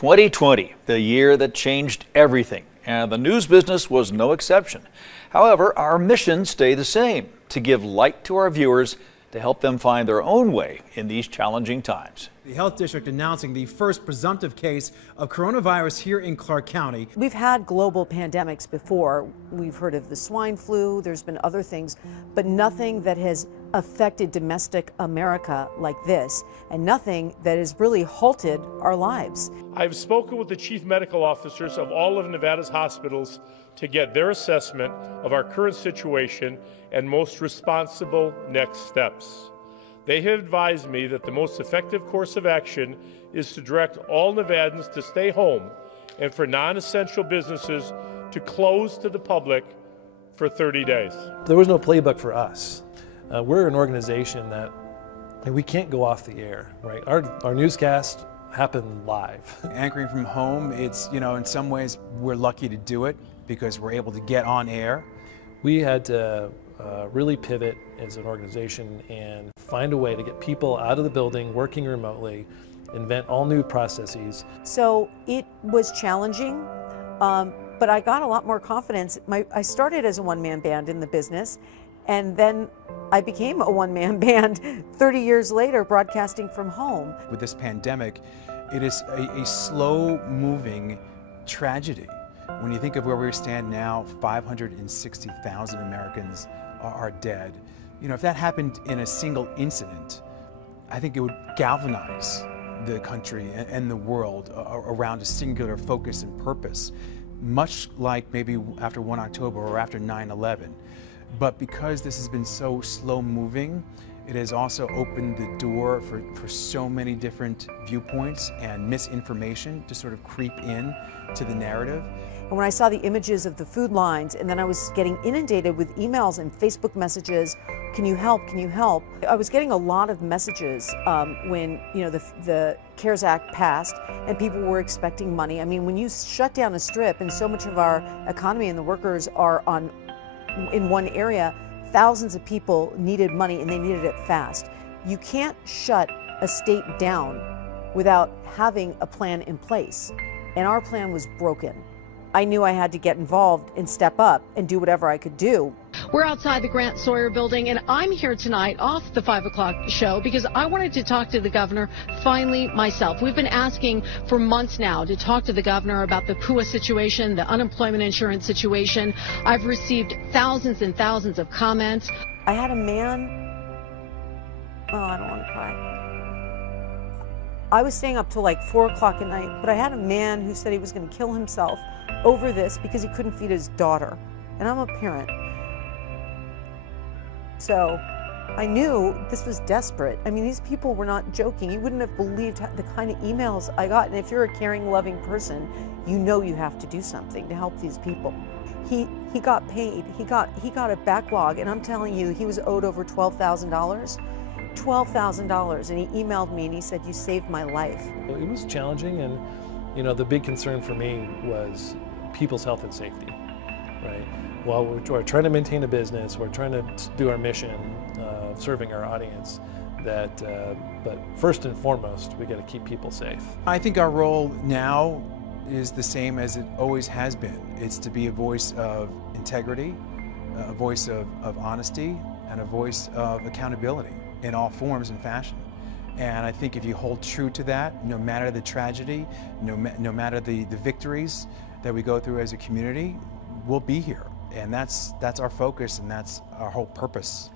2020, the year that changed everything, and the news business was no exception. However, our mission stayed the same: to give light to our viewers, to help them find their own way in these challenging times. The health district announcing the first presumptive case of coronavirus here in Clark County. We've had global pandemics before. We've heard of the swine flu, there's been other things, but nothing that has affected domestic America like this, and nothing that has really halted our lives. I've spoken with the chief medical officers of all of Nevada's hospitals to get their assessment of our current situation and most responsible next steps. They have advised me that the most effective course of action is to direct all Nevadans to stay home and for non-essential businesses to close to the public for 30 days. There was no playbook for us. We're an organization that we can't go off the air, right? Our newscast happen live. Anchoring from home, it's, in some ways we're lucky to do it because we're able to get on air. We had to really pivot as an organization and find a way to get people out of the building, working remotely, invent all new processes. So it was challenging, but I got a lot more confidence. I started as a one-man band in the business, and then I became a one-man band 30 years later, broadcasting from home. With this pandemic, it is a slow-moving tragedy. When you think of where we stand now, 560,000 Americans are dead. If that happened in a single incident, I think it would galvanize the country and the world around a singular focus and purpose, much like maybe after 1 October or after 9/11. But because this has been so slow moving, it has also opened the door for so many different viewpoints and misinformation to sort of creep in to the narrative. And when I saw the images of the food lines, and then I was getting inundated with emails and Facebook messages, can you help, can you help? I was getting a lot of messages when the CARES Act passed and people were expecting money. I mean, when you shut down a strip and so much of our economy and the workers are in one area, thousands of people needed money and they needed it fast. You can't shut a state down without having a plan in place, and our plan was broken. I knew I had to get involved and step up and do whatever I could do. We're outside the Grant Sawyer building, and I'm here tonight off the 5 o'clock show because I wanted to talk to the governor finally myself. We've been asking for months now to talk to the governor about the PUA situation, the unemployment insurance situation. I've received thousands and thousands of comments. I had a man, I don't want to cry. I was staying up till like 4 o'clock at night, but I had a man who said he was going to kill himself over this because he couldn't feed his daughter. And I'm a parent. So I knew this was desperate. I mean, these people were not joking. You wouldn't have believed the kind of emails I got. And if you're a caring, loving person, you know you have to do something to help these people. He got paid. He got a backlog, and I'm telling you, he was owed over $12,000. $12,000, and he emailed me and he said, "You saved my life." It was challenging, and the big concern for me was people's health and safety, right? While we're trying to maintain a business, we're trying to do our mission, serving our audience, but first and foremost, we got to keep people safe. I think our role now is the same as it always has been. It's to be a voice of integrity, a voice of honesty, and a voice of accountability in all forms and fashion. And I think if you hold true to that, no matter the tragedy, no matter the victories that we go through as a community, we'll be here. And that's our focus, and that's our whole purpose.